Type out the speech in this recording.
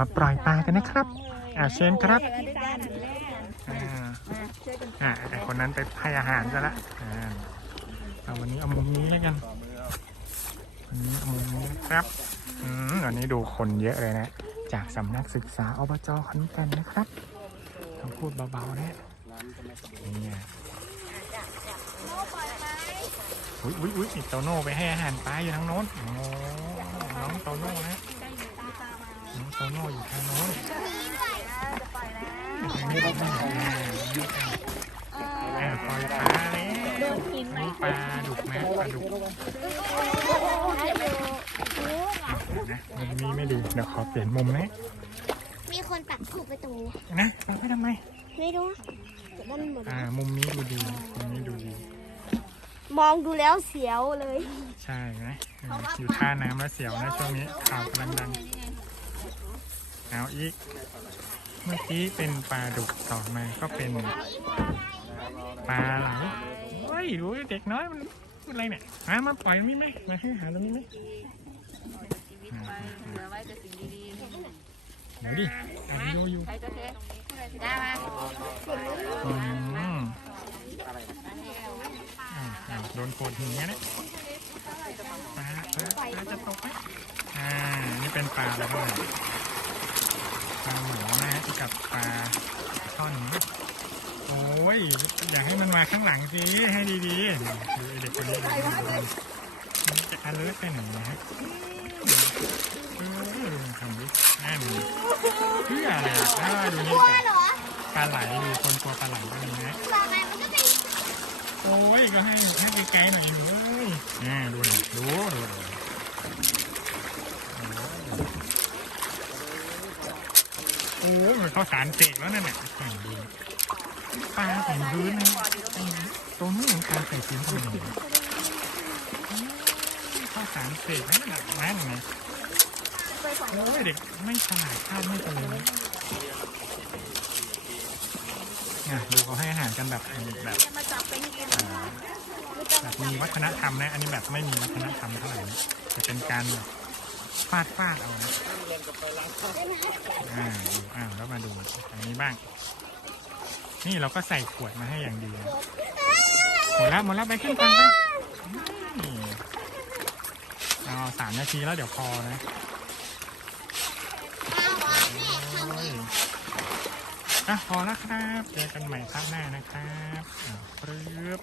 มาปล่อยปลากันนะครับ อ่าเชิญครับด้วยกันอ่ามาช่วยกันอ่าไอคนนั้นไปให้อาหารซะละอ่าเอาวันนี้เอามุมนี้แล้วกันวันนี้เอามุมนี้นะครับอืมวันนี้ดูคนเยอะเลยนะ จากสำนักศึกษาอบจขอนแก่นนะครับต้องพูดเบาๆนะนี่อุ้ยอุ้ยอุ้ยนี่โตโน่ไปให้อาหารปลาอยู่ทางโน้นโอ้น้องโตโน่นะ น้องโตโน่อยู่ทางโน้นทางนี้ก็ไม่เห็นอ่านี่ค่ะอ่าปล่อยปลาเลยนี่ปลาดุกไหมปลาดุกนะมุมนี้ไม่ดีเดี๋ยวขอเปลี่ยนมุมนะมีคนปักถูกไปตรงนี้นะปักไว้ทำไม ไม่รู้แต่ด้านบนอ่ามุมนี้ดูดีมุมนี้ดูดีมองดูแล้วเสียวเลย ใช่ไหมเอออยู่ท่าน้ำแล้วเสียวนะช่วงนี้ข่าวกำลังดัง เอาอีก เมื่อกี้เป็นปลาดุกต่อมาก็เป็นปลาไหลเฮ้ยดูเด็กน้อยมันพูดอะไรเนี่ยมามาปล่อยตรงนี้ไหมมาให้อาหารตรงนี้ไหมเหลือไว้แต่สิ่งดีเดี๋ยวดิอ่านดูอยู่ๆใครจะเทได้ไหมอืมอ้าวอ้าวโดนโขดหินเงี้ยเนี่ยปลาปลาปลาจะตกไหมอ่า นี่เป็นปลาอะไรบ้างเนี่ย ปลาหมอนะฮะกับปลาช่อนโอ้ยอยากให้มันมาข้างหลังสิให้ดีๆดูเด็กคนนี้มันจะอเลิร์ไปไหนนะฮะทำดินั่นเพื่ออะไรอะดูนี่ปลาไหลมีคนกลัวปลาไหลก็มีนะต่อไปมันก็เป็นโอ้ยก็ให้ให้ไกลๆหน่อยหนูเอ้ยอ่าดูน่อยดูดูดู โอ้ยมันเข้าสารเสกแล้วนั่นแหละแข่งดีปลาแข่งพื้นนะตัวนู้นปลาใส่พื้นทำไมเนี่ยเข้าสารเสกนั่นแหละนั่นไงโอ้ยเด็กไม่ฉลาดพลาดไม่เจริญอะดูเขาให้อาหารกันแบบแบบแบบมีวัฒนธรรมนะ อันนี้แบบไม่มีวัฒนธรรมเท่าไหร่นะจะเป็นการแบบ ฟาดฟาดเอานะอ่าอ้าวแล้วมาดูอันนี้บ้าง นี่เราก็ใส่ขวดมาให้อย่างดีนะหมดแล้วหมดแล้วไปขึ้นฟังไปนี่เอาสามนาทีแล้วเดี๋ยวพอนะอะพอแล้วครับ เจอกันใหม่ครั้งหน้านะครับอ่าปรึ๊บ